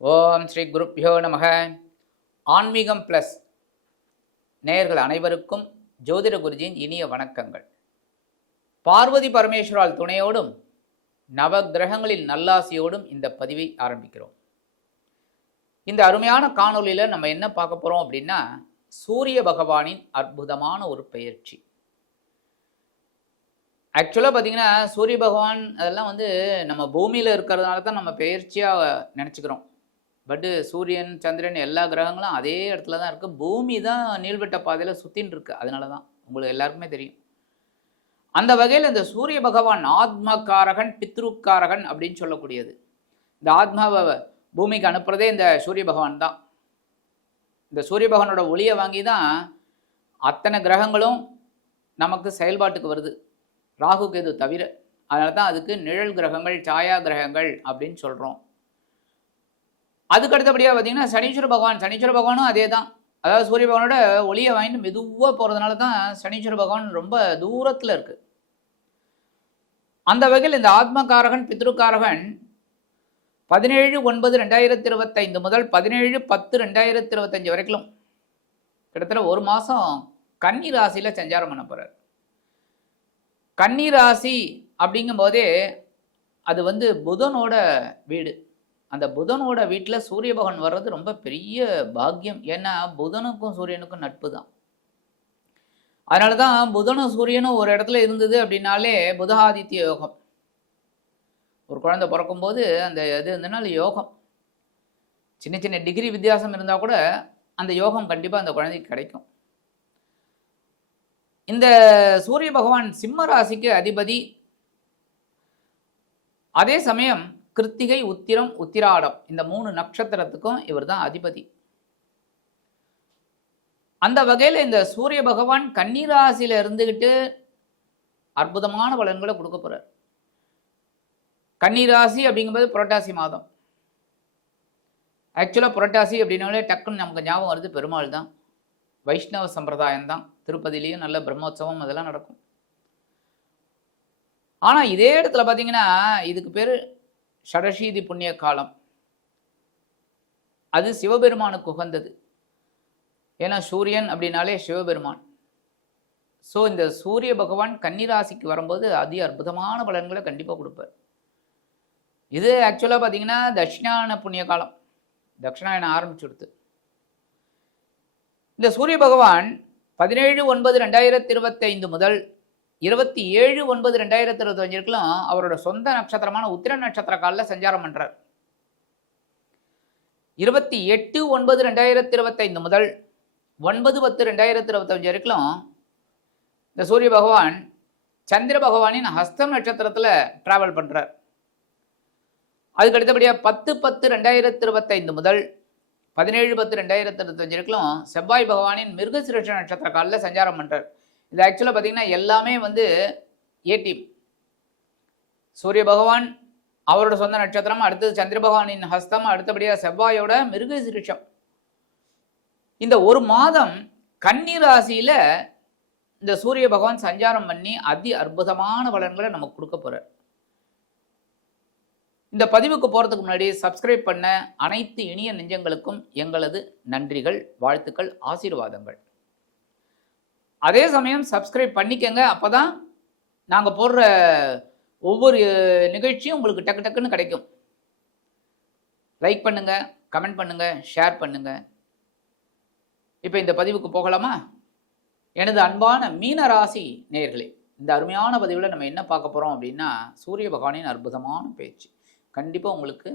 ஓம் ஸ்ரீ குருப்யோ நமக. ஆன்மீகம் ப்ளஸ் நேயர்கள் அனைவருக்கும் ஜோதிட குருஜியின் இனிய வணக்கங்கள். பார்வதி பரமேஸ்வரால் துணையோடும் நவ கிரகங்களின் நல்லாசியோடும் இந்த பதிவை ஆரம்பிக்கிறோம். இந்த அருமையான காணொலியில் நம்ம என்ன பார்க்க போகிறோம் அப்படின்னா, சூரிய பகவானின் அற்புதமான ஒரு பெயர்ச்சி. ஆக்சுவலாக பார்த்தீங்கன்னா சூரிய பகவான் அதெல்லாம் நம்ம பூமியில் இருக்கிறதுனால தான் நம்ம பெயர்ச்சியாக நினச்சிக்கிறோம். பட்டு சூரியன் சந்திரன் எல்லா கிரகங்களும் அதே இடத்துல தான் இருக்குது. பூமி தான் நீள்வட்ட பாதையில் சுற்றின்னு இருக்கு. அதனால தான் உங்களுக்கு எல்லாருக்குமே தெரியும். அந்த வகையில் இந்த சூரிய பகவான் ஆத்மகாரகன் பித்ருக்காரகன் அப்படின்னு சொல்லக்கூடியது. இந்த ஆத்மாவை பூமிக்கு அனுப்புறதே இந்த சூரிய பகவான் தான். இந்த சூரிய பகவானோட ஒளியை வாங்கி தான் அத்தனை கிரகங்களும் நமக்கு செயல்பாட்டுக்கு வருது, ராகு கேது தவிர. அதனால தான் அதுக்கு நிழல் கிரகங்கள், சாயா கிரகங்கள் அப்படின்னு சொல்கிறோம். அதுக்கு அடுத்தபடியாக பார்த்தீங்கன்னா சனீஸ்வர பகவானும் அதே தான். அதாவது சூரிய பகவானோட ஒளியை வாங்கிட்டு மெதுவாக போகிறதுனால தான் சனீஸ்வர பகவான் ரொம்ப தூரத்தில் இருக்குது. அந்த வகையில் இந்த ஆத்மகாரகன் பித்ருக்காரகன் 17/9/2025 முதல் 17/10/2025 வரைக்கும் கிட்டத்தட்ட ஒரு மாதம் கன்னி ராசியில் சஞ்சாரம் பண்ண போகிறார். கன்னி ராசி அப்படிங்கும்போதே அது புதனோட வீடு. அந்த புதனோட வீட்டில் சூரிய பகவான் வர்றது ரொம்ப பெரிய பாக்கியம். ஏன்னா புதனுக்கும் சூரியனுக்கும் நட்பு தான். அதனால தான் புதனும் சூரியனும் ஒரு இடத்துல இருந்தது அப்படின்னாலே புதஆதித்ய யோகம். ஒரு குழந்தை பிறக்கும்போது அந்த இது இருந்தனால யோகம், சின்ன சின்ன டிகிரி வித்தியாசம் இருந்தால் கூட அந்த யோகம் கண்டிப்பாக அந்த குழந்தைக்கு கிடைக்கும். இந்த சூரிய பகவான் சிம்ம ராசிக்கு அதிபதி. அதே சமயம் கிருத்திகை, உத்திரம், உத்திராடம் இந்த 3 நட்சத்திரத்துக்கும் இவர் தான் அதிபதி. அந்த வகையில் இந்த சூரிய பகவான் கன்னிராசியில் இருந்துக்கிட்டு அற்புதமான பலன்களை கொடுக்க போகிறார். கன்னிராசி அப்படிங்கும்போது புரட்டாசி மாதம். ஆக்சுவலாக புரட்டாசி அப்படின்னாலே டக்குன்னு நமக்கு ஞாபகம் வருது பெருமாள் தான், வைஷ்ணவ சம்பிரதாயம் தான். திருப்பதியிலையும் நல்ல பிரம்மோற்சவம் அதெல்லாம் நடக்கும். ஆனால் இதே இடத்துல பார்த்தீங்கன்னா இதுக்கு பேர் ஷடசீதி புண்ணிய காலம். அது சிவபெருமானுக்கு உகந்தது. ஏன்னா சூரியன் அப்படின்னாலே சிவபெருமான். ஸோ இந்த சூரிய பகவான் கன்னிராசிக்கு வரும்போது அதி அற்புதமான பலன்களை கண்டிப்பாக கொடுப்பார். இது ஆக்சுவலாக பார்த்தீங்கன்னா தட்சிணாயன புண்ணிய காலம். தட்சிணாயனம் ஆரம்பிச்சுடுத்து. இந்த சூரிய பகவான் 17/9/2025 முதல் 27/9/2025 அவரோட சொந்த நட்சத்திரமான உத்திர நட்சத்திர காலில் சஞ்சாரம் பண்றார். 28/9/2025 முதல் 9/10/2025 வரைக்கும் இந்த சூரிய பகவான் சந்திர பகவானின் ஹஸ்தம் நட்சத்திரத்தில் டிராவல் பண்றார். அதுக்கு அடுத்தபடியாக 10/10/2025 முதல் 17/10/2025 வரைக்கும் செவ்வாய் பகவானின் மிருகசிருஷ நட்சத்திர காலில் சஞ்சாரம் பண்றார். இது ஆக்சுவலாக பார்த்தீங்கன்னா எல்லாமே ஏ டீம். சூரிய பகவான் அவரோட சொந்த நட்சத்திரம், அடுத்தது சந்திர பகவானின் ஹஸ்தம், அடுத்தபடியாக செவ்வாயோட மிருகசிருஷம். இந்த ஒரு மாதம் கன்னி ராசியில் இந்த சூரிய பகவான் சஞ்சாரம் பண்ணி அதி அற்புதமான பலன்களை நமக்கு கொடுக்க போகிறார். இந்த பதிவுக்கு போகிறதுக்கு முன்னாடி சப்ஸ்கிரைப் பண்ண அனைத்து இனிய நெஞ்சங்களுக்கும் எங்களது நன்றிகள், வாழ்த்துக்கள், ஆசீர்வாதங்கள். அதே சமயம் சப்ஸ்கிரைப் பண்ணிக்கங்க. அப்போ தான் நாங்கள் போடுற ஒவ்வொரு நிகழ்ச்சியும் உங்களுக்கு டக்கு டக்குன்னு கிடைக்கும். லைக் பண்ணுங்கள், கமெண்ட் பண்ணுங்கள், ஷேர் பண்ணுங்கள். இப்போ இந்த பதிவுக்கு போகலாமா? எனது அன்பான மீன ராசி நேயர்களே, இந்த அருமையான பதிவில் நம்ம என்ன பார்க்க போகிறோம் அப்படின்னா, சூரிய பகவானின் அற்புதமான பேச்சு. கண்டிப்பாக உங்களுக்கு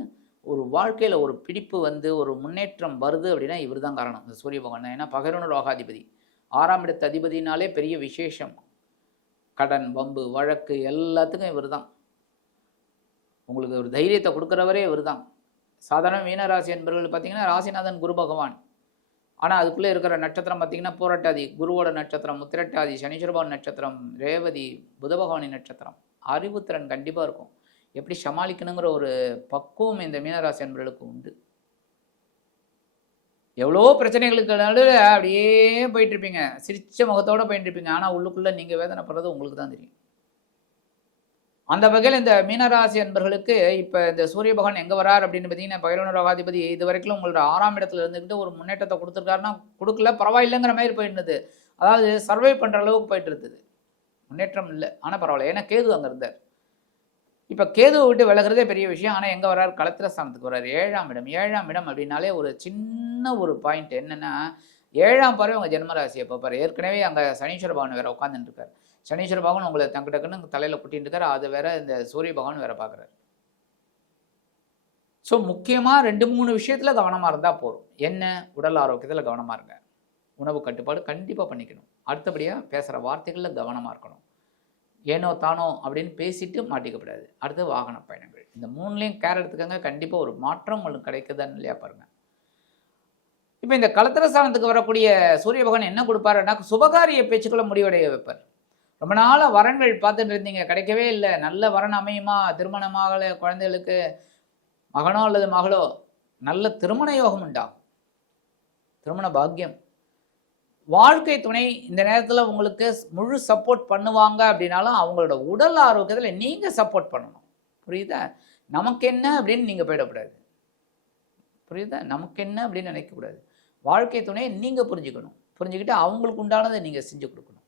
ஒரு வாழ்க்கையில் ஒரு பிடிப்பு ஒரு முன்னேற்றம் வருது அப்படின்னா இவர் தான் காரணம், இந்த சூரிய பகவான் தான். ஏன்னா பகரோன ரோகாதிபதி, 6ஆம் இடத்து அதிபதினாலே பெரிய விசேஷம். கடன், வம்பு, வழக்கு எல்லாத்துக்கும் இவர் தான். உங்களுக்கு ஒரு தைரியத்தை கொடுக்குறவரே இவர் தான். சாதாரண மீனராசி என்பவர்கள் பார்த்தீங்கன்னா ராசிநாதன் குரு பகவான். ஆனால் அதுக்குள்ளே இருக்கிற நட்சத்திரம் பார்த்தீங்கன்னா பூரட்டாதி குருவோட நட்சத்திரம், உத்திரட்டாதி சனீஸ்வர பகவான் நட்சத்திரம், ரேவதி புத பகவானின் நட்சத்திரம். அறிவுத்திறன் கண்டிப்பாக இருக்கும். எப்படி சமாளிக்கணுங்கிற ஒரு பக்குவம் இந்த மீனராசி என்பவர்களுக்கு உண்டு. எவ்வளோ பிரச்சனைகளுக்கு நடுவில் அப்படியே போயிட்டுருப்பீங்க, சிரிச்ச முகத்தோடு போயிட்டுருப்பீங்க. ஆனால் உள்ளுக்குள்ளே நீங்கள் வேதனைப்படுறது உங்களுக்கு தான் தெரியும். அந்த வகையில் இந்த மீனராசி அன்பர்களுக்கு இப்போ இந்த சூரிய பகவான் எங்கே வரார் அப்படின்னு பார்த்தீங்கன்னா, 11 ரோகாதிபதி இது வரைக்கும் உங்களோட 6ஆம் இடத்துல இருந்துக்கிட்டு ஒரு முன்னேற்றத்தை கொடுத்துருக்காருன்னா கொடுக்கல, பரவாயில்லைங்கிற மாதிரி போயிட்டு இருந்தது. அதாவது சர்வை பண்ணுற அளவுக்கு போயிட்டு இருந்தது, முன்னேற்றம் இல்லை. ஆனால் பரவாயில்ல, ஏன்னா கேது அங்கே இருந்தார். இப்போ கேதுவை விட்டு விலகிறதே பெரிய விஷயம். ஆனால் எங்கே வர்றார்? களத்திர ஸ்தானத்துக்கு வர்றார். 7ஆம் இடம். 7ஆம் இடம் அப்படின்னாலே ஒரு சின்ன ஒரு பாயிண்ட் என்னென்னா, 7ஆம் பார்வை உங்கள் ஜென்மராசியை பார்ப்பார். ஏற்கனவே அங்கே சனீஸ்வர பகவான் வேறு உட்காந்துட்டு இருக்கார். சனீஸ்வர பகவான் உங்களை டக்கு டக்குன்னு தலையில் குட்டின்னு இருக்கார். அது வேற இந்த சூரிய பகவான் வேற பார்க்குறாரு. ஸோ முக்கியமாக 2-3 விஷயத்தில் கவனமாக இருந்தால் போதும். என்ன? உடல் ஆரோக்கியத்தில் கவனமாக இருங்க. உணவு கட்டுப்பாடு கண்டிப்பாக பண்ணிக்கணும். அடுத்தபடியாக பேசுகிற வார்த்தைகளில் கவனமாக இருக்கணும். ஏனோ தானோ அப்படின்னு பேசிட்டு மாட்டிக்கப்படாது. அடுத்து வாகன பயணங்கள். இந்த 3லையும் கேர் எடுத்துக்கங்க. கண்டிப்பாக ஒரு மாற்றம் உங்களுக்கு கிடைக்குதான்னு இல்லையா பாருங்கள். இப்போ இந்த களத்திர ஸ்தானத்துக்கு வரக்கூடிய சூரிய பகவான் என்ன கொடுப்பாருன்னா, சுபகாரிய பேச்சுக்களை முடிவடைய வைப்பார். ரொம்ப நாளாக வரன்கள் பார்த்துட்டு இருந்தீங்க, கிடைக்கவே இல்லை, நல்ல வரன் அமையுமா, திருமணமாகலை, குழந்தைகளுக்கு மகனோ அல்லது மகளோ, நல்ல திருமண யோகம் உண்டாகும், திருமண பாக்கியம். வாழ்க்கை துணை இந்த நேரத்தில் உங்களுக்கு முழு சப்போர்ட் பண்ணுவாங்க. அப்படின்னாலும் அவங்களோட உடல் ஆரோக்கியத்தில் நீங்கள் சப்போர்ட் பண்ணணும். புரியுதா? நமக்கு என்ன அப்படின்னு நீங்கள் போயிடக்கூடாது. புரியுதா? நமக்கு என்ன அப்படின்னு நினைக்கக்கூடாது. வாழ்க்கை துணையை நீங்கள் புரிஞ்சுக்கணும். புரிஞ்சுக்கிட்டு அவங்களுக்கு உண்டானதை நீங்கள் செஞ்சு கொடுக்கணும்.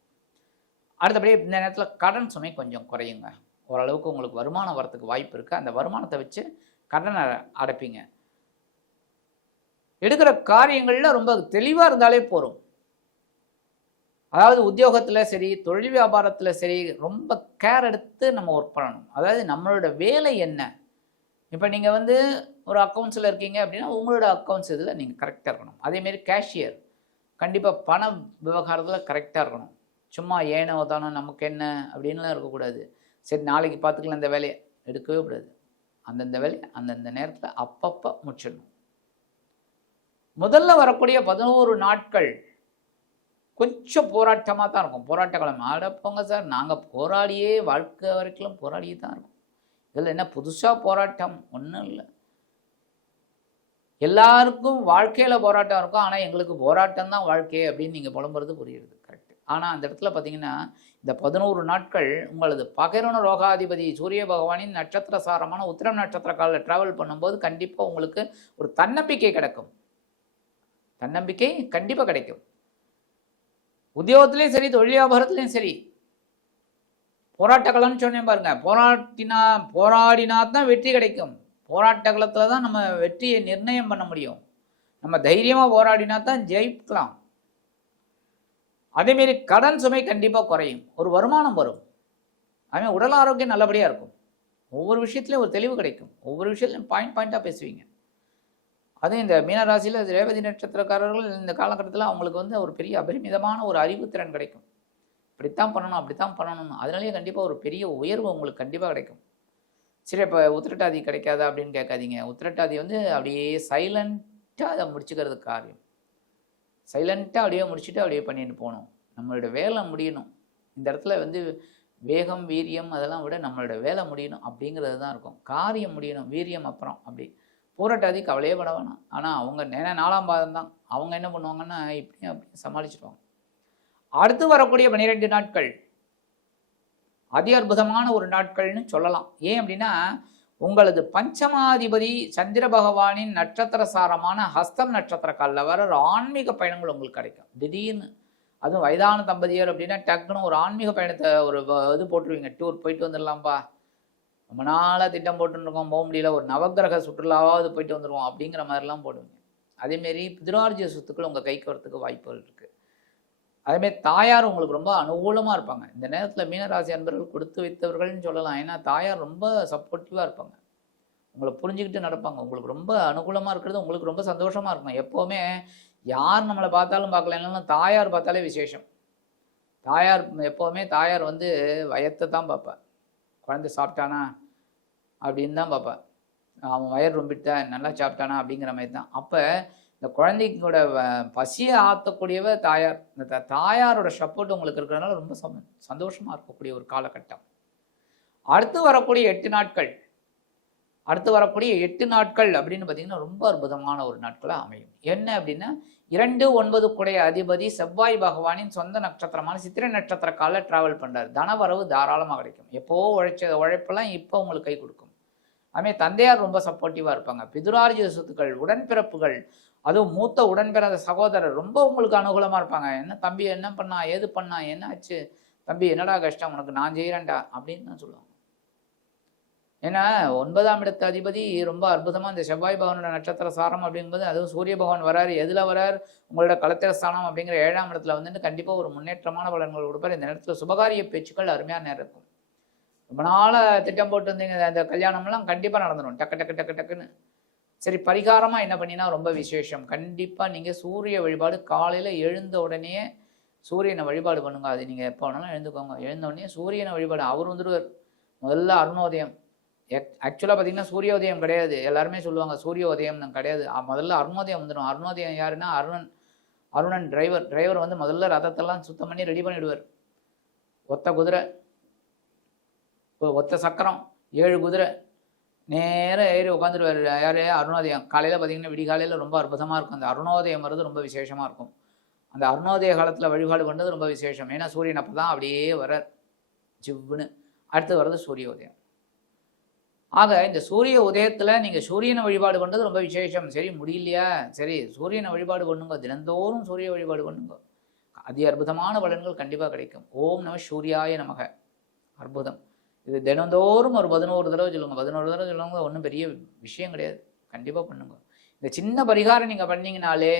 அடுத்தபடியே இந்த நேரத்தில் கடன் சுமை கொஞ்சம் குறையுங்க. ஓரளவுக்கு உங்களுக்கு வருமானம் வரத்துக்கு வாய்ப்பு இருக்குது. அந்த வருமானத்தை வச்சு கடனை அடைப்பீங்க. எடுக்கிற காரியங்களில் ரொம்ப தெளிவாக இருந்தாலே போதும். அதாவது உத்தியோகத்தில் சரி, தொழில் வியாபாரத்தில் சரி, ரொம்ப கேர் எடுத்து நம்ம ஒர்க் பண்ணணும். அதாவது நம்மளோட வேலை என்ன? இப்போ நீங்கள் ஒரு அக்கௌண்ட்ஸில் இருக்கீங்க அப்படின்னா உங்களோட அக்கௌண்ட்ஸ் இதில் நீங்கள் கரெக்டாக இருக்கணும். அதேமாரி கேஷியர் கண்டிப்பாக பண விவகாரத்தில் கரெக்டாக இருக்கணும். சும்மா ஏனோ தானோ நமக்கு என்ன அப்படின்லாம் இருக்கக்கூடாது. சரி நாளைக்கு பார்த்துக்கலாம், இந்த வேலையை எடுக்கவே கூடாது. அந்தந்த வேலையை அந்தந்த நேரத்தில் அப்பப்போ முடிச்சிடணும். முதல்ல வரக்கூடிய 11 நாட்கள் கொஞ்சம் போராட்டமாக தான் இருக்கும். போராட்ட காலம். ஆடப்போங்க சார், நாங்கள் போராடியே வாழ்க்கை வரைக்கும் போராடியே தான் இருக்கும். இதில் என்ன புதுசாக போராட்டம்? ஒன்றும் இல்லை. எல்லாருக்கும் வாழ்க்கையில் போராட்டம் இருக்கும். ஆனால் எங்களுக்கு போராட்டம் தான் வாழ்க்கை அப்படின்னு நீங்கள் புலம்புறது புரியுது. கரெக்ட். ஆனால் அந்த இடத்துல பார்த்தீங்கன்னா, இந்த 11 நாட்கள் உங்களது பகைரண ரோகாதிபதி சூரிய பகவானின் நட்சத்திர சாரமான உத்திரம் நட்சத்திர காலில் ட்ராவல் பண்ணும்போது கண்டிப்பாக உங்களுக்கு ஒரு தன்னம்பிக்கை கிடைக்கும். தன்னம்பிக்கை கண்டிப்பாக கிடைக்கும். உத்தியோகத்திலையும் சரி, தொழில் வியாபாரத்துலையும் சரி, போராட்ட களம்னு சொன்னேன் பாருங்க. போராடினா தான் வெற்றி கிடைக்கும். போராட்ட களத்தில் தான் நம்ம வெற்றியை நிர்ணயம் பண்ண முடியும். நம்ம தைரியமாக போராடினா தான் ஜெயிக்கலாம். அதேமாரி கடன் சுமை கண்டிப்பாக குறையும். ஒரு வருமானம் வரும். அதுமாதிரி உடல் ஆரோக்கியம் நல்லபடியாக இருக்கும். ஒவ்வொரு விஷயத்துலையும் ஒரு தெளிவு கிடைக்கும். ஒவ்வொரு விஷயத்துலையும் பாயிண்டாக பேசுவீங்க. அதுவும் இந்த மீனராசியில் ரேவதி நட்சத்திரக்காரர்கள் இந்த காலகட்டத்தில் அவங்களுக்கு ஒரு பெரிய அபரிமிதமான ஒரு அறிவுத்திறன் கிடைக்கும். இப்படித்தான் பண்ணணும், அப்படித்தான் பண்ணணும். அதனாலேயே கண்டிப்பாக ஒரு பெரிய உயர்வு உங்களுக்கு கண்டிப்பாக கிடைக்கும். சரி, இப்போ உத்திரட்டாதி கிடைக்காதா அப்படின்னு கேட்காதீங்க. உத்திரட்டாதி அப்படியே சைலண்ட்டாக அதை முடிச்சுக்கிறது காரியம். சைலண்ட்டாக அப்படியே முடிச்சுட்டு அப்படியே பண்ணிட்டு போகணும். நம்மளோட வேலை முடியணும். இந்த இடத்துல வேகம், வீரியம் அதெல்லாம் விட நம்மளோட வேலை முடியணும் அப்படிங்கிறது தான் இருக்கும். காரியம் முடியணும், வீரியம் அப்புறம். அப்படி போராட்டாதி கவலையே பட வேணாம். ஆனால் அவங்க 4ஆம் பாதம் தான். அவங்க என்ன பண்ணுவாங்கன்னா இப்படியும் அப்படியும் சமாளிச்சுடுவாங்க. அடுத்து வரக்கூடிய 12 நாட்கள் அதி அற்புதமான ஒரு நாட்கள்னு சொல்லலாம். ஏன் அப்படின்னா, உங்களது பஞ்சமாதிபதி சந்திர பகவானின் நட்சத்திர சாரமான ஹஸ்தம் நட்சத்திர காலில் வர ஒரு ஆன்மீக பயணங்கள் உங்களுக்கு கிடைக்கும். திடீர்னு அதுவும் வயதான தம்பதியர் அப்படின்னா டக்குன்னு ஒரு ஆன்மீக பயணத்தை ஒரு போட்டுருவீங்க. டூர் போயிட்டு வந்துடலாம்ப்பா, ரொம்ப நாளாக திட்டம் போட்டுருக்கோம், போக முடியல, ஒரு நவகிரக சுற்றுலாவாவது போயிட்டு வந்துடுவோம் அப்படிங்கிற மாதிரிலாம் போடுவீங்க. அதேமாரி பிதிரார்ஜிய சொத்துக்கள் உங்கள் கைக்கு வரத்துக்கு வாய்ப்புகள் இருக்குது. அதேமாதிரி தாயார் உங்களுக்கு ரொம்ப அனுகூலமாக இருப்பாங்க. இந்த நேரத்தில் மீனராசி அன்பர்கள் கொடுத்து வைத்தவர்கள்னு சொல்லலாம். ஏன்னா தாயார் ரொம்ப சப்போர்ட்டிவாக இருப்பாங்க. உங்களை புரிஞ்சுக்கிட்டு நடப்பாங்க. உங்களுக்கு ரொம்ப அனுகூலமாக இருக்கிறது உங்களுக்கு ரொம்ப சந்தோஷமாக இருக்கும். எப்போவுமே யார் நம்மளை பார்த்தாலும் பார்க்கலனாலும் தாயார் பார்த்தாலே விசேஷம். எப்போவுமே தாயார் வயத்தை தான் பார்ப்பேன். குழந்தை சாப்பிட்டானா அப்படின்னு தான் பார்ப்பேன். அவன் வயர் ரொம்பிட்டா நல்லா சாப்பிட்டானா அப்படிங்கிற மாதிரி தான். அப்போ இந்த குழந்தைங்களோட பசியை ஆற்றக்கூடியவ தாயார். இந்த தாயாரோட சப்போர்ட் உங்களுக்கு இருக்கிறதுனால ரொம்ப சந்தோஷமாக இருக்கக்கூடிய ஒரு காலகட்டம். அடுத்து வரக்கூடிய 8 நாட்கள் அடுத்து வரக்கூடிய 8 நாட்கள் அப்படின்னு பார்த்தீங்கன்னா ரொம்ப அற்புதமான ஒரு நாட்களாக அமையும். என்ன அப்படின்னா 2, 9 குடைய அதிபதி செவ்வாய் பகவானின் சொந்த நட்சத்திரமான சித்திரை நட்சத்திர கால டிராவல் பண்ணுறாரு. தனவரவு தாராளமாக கிடைக்கும். எப்போ உழைப்பெல்லாம் இப்போ உங்களுக்கு கை கொடுக்கும். அதுமாதிரி தந்தையார் ரொம்ப சப்போர்ட்டிவாக இருப்பாங்க. பிதுரார்ஜித சொத்துக்கள், உடன்பிறப்புகள், அதுவும் மூத்த உடன்பிறந்த சகோதரர் ரொம்ப உங்களுக்கு அனுகூலமாக இருப்பாங்க. என்ன தம்பி என்ன பண்ணா, ஏது பண்ணா, என்ன ஆச்சு தம்பி, என்னடா கஷ்டம் உனக்கு, நான் செய்கிறேன்டா அப்படின்னு தான் சொல்லுவாங்க. ஏன்னா 9ஆம் இடத்து அதிபதி ரொம்ப அற்புதமாக இந்த செவ்வாய் பகவானோட நட்சத்திர சாரம் அப்படிங்கும்போது, அதுவும் சூரிய பகவான் வராரு. எதில் வரார்? உங்களோட களத்திர ஸ்தானம் அப்படிங்கிற 7ஆம் இடத்துல வந்துட்டு கண்டிப்பாக ஒரு முன்னேற்றமான பலன்கள் கொடுப்பார். இந்த நேரத்தில் சுபகாரிய பேச்சுக்கள் அருமையான நேரம் இருக்கும். ரொம்ப நாளாக திட்டம் போட்டு இருந்தீங்க அந்த கல்யாணம்லாம் கண்டிப்பாக நடந்துடும் டக்கு டக்கு டக்கு டக்குன்னு. சரி, பரிகாரமாக என்ன பண்ணினா ரொம்ப விசேஷம். கண்டிப்பாக நீங்கள் சூரிய வழிபாடு காலையில் எழுந்த உடனே சூரியனை வழிபாடு பண்ணுங்க. அது நீங்கள் எப்போ வேணாலும் எழுந்துக்கோங்க. எழுந்த உடனே சூரியனை வழிபாடு. அவர் வந்துடுவார். முதல்ல அருணோதயம். ஆக்சுவலாக பார்த்தீங்கன்னா சூரிய உதயம் கிடையாது. எல்லாருமே சொல்லுவாங்க சூரிய உதயம் கிடையாது. முதல்ல அருணோதயம் வந்துடும். அருணோதயம் யாருன்னா அருணன் டிரைவர் வந்து முதல்ல ரதத்தெல்லாம் சுத்தம் பண்ணி ரெடி பண்ணிவிடுவார். ஒத்த குதிரை, ஒத்த சக்கரம், 7 குதிரை, நேராக ஏறி உட்காந்துருவார். யார்? அருணோதயம். காலையில் பார்த்தீங்கன்னா விடிகாலையில் ரொம்ப அற்புதமாக இருக்கும். அந்த அருணோதயம் வர்றது ரொம்ப விசேஷமாக இருக்கும். அந்த அருணோதய காலத்தில் வழிபாடு பண்ணுறது ரொம்ப விசேஷம். ஏன்னா சூரியன் அப்போ தான் அப்படியே வரார் ஜிவ்வுன்னு. அடுத்து வர்றது சூரிய உதயம். ஆக இந்த சூரிய உதயத்தில் நீங்கள் சூரியனை வழிபாடு பண்ணுறது ரொம்ப விசேஷம். சரி, முடியலையா, சரி சூரியனை வழிபாடு பண்ணுங்க. தினந்தோறும் சூரிய வழிபாடு பண்ணுங்க. அதி அற்புதமான பலன்கள் கண்டிப்பாக கிடைக்கும். ஓம் நம சூர்யாய நமக. அற்புதம். இது தினந்தோறும் ஒரு 11 தடவை சொல்லுங்க. 11 தடவை சொல்லுவாங்க. ஒன்றும் பெரிய விஷயம் கிடையாது. கண்டிப்பாக பண்ணுங்க. இந்த சின்ன பரிகாரம் நீங்கள் பண்ணீங்கனாலே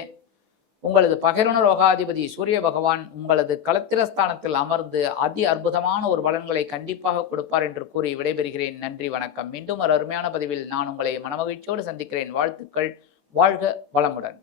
உங்களது பகிர்ண ரோகாதிபதி சூரிய பகவான் உங்களது களத்திரஸ்தானத்தில் அமர்ந்து அதி அற்புதமான ஒரு பலன்களை கண்டிப்பாக கொடுப்பார் என்று கூறி விடைபெறுகிறேன். நன்றி, வணக்கம். மீண்டும் ஒரு அருமையான பதிவில் நான் உங்களை மனமகிழ்ச்சியோடு சந்திக்கிறேன். வாழ்த்துக்கள். வாழ்க வளமுடன்.